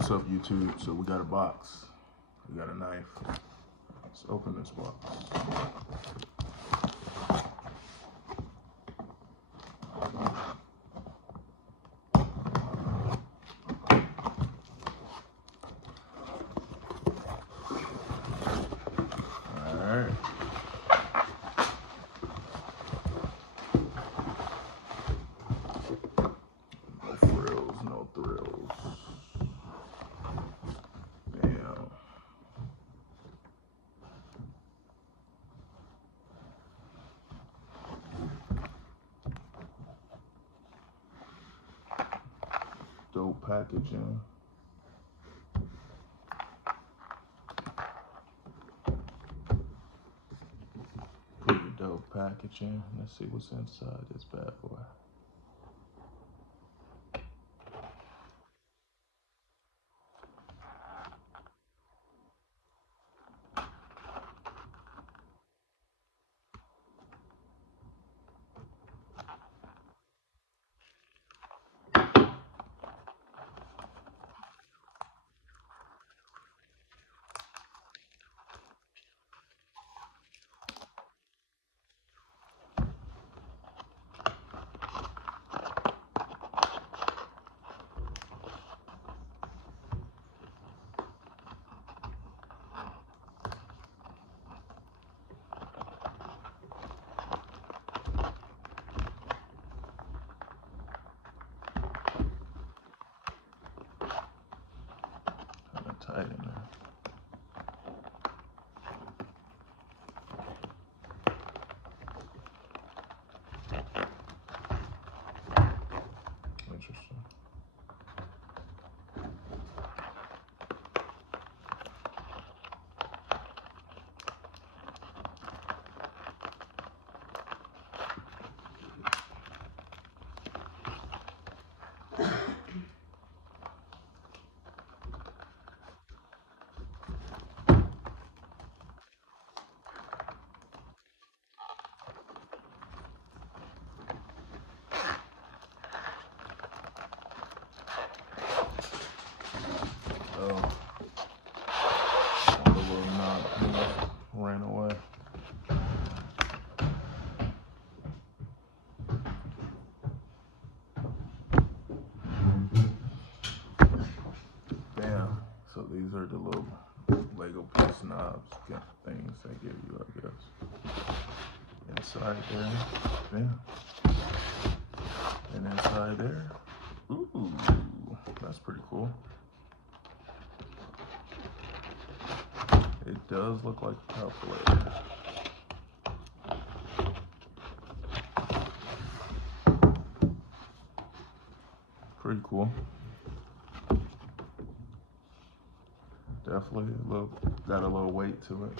What's up, YouTube? So we got a box. We got a knife. Let's open this box. Alright. No frills, no thrills. Damn. Dope packaging. Pretty dope packaging. Let's see what's inside this bad boy. Tight in there. Interesting. Oh, the little knob ran away. Damn. So these are the little Lego piece knobs, things they give you, I guess. Inside there, damn. And inside there, ooh, that's pretty cool. It does look like a calculator. Pretty cool. Definitely got a little weight to it.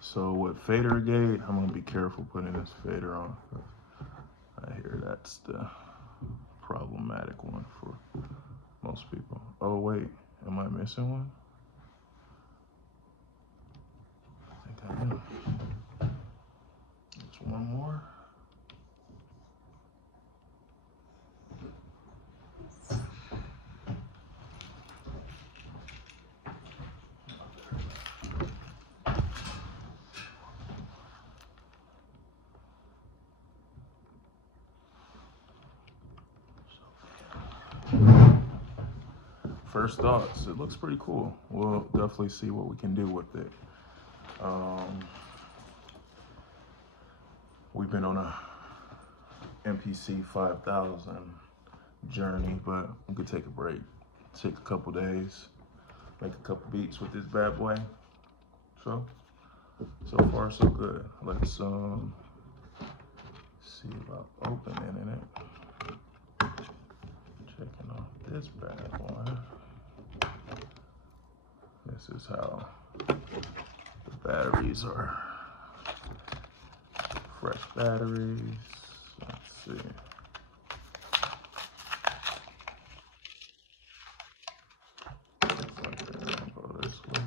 So with fader gate, I'm gonna be careful putting this fader on. I hear that's the problematic one for most people. Oh wait, am I missing one? I think I am. There's one more. First thoughts, it looks pretty cool. We'll definitely see what we can do with it. We've been on a MPC 5000 journey, but we could take a break, take a couple days, make a couple beats with this bad boy. So far so good. Let's see about opening it. Checking off this bad boy. This is how the batteries are. Fresh batteries. Let's see. Looks like they're gonna go this way.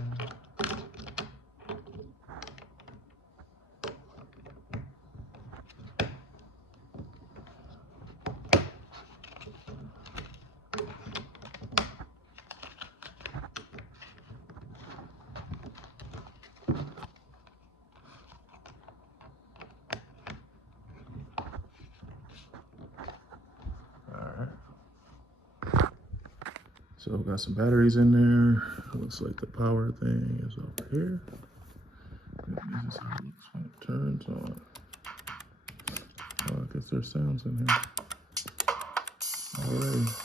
So got some batteries in there. Looks like the power thing is over here. And this is how it looks when it turns on. Oh, I guess there's sounds in here already.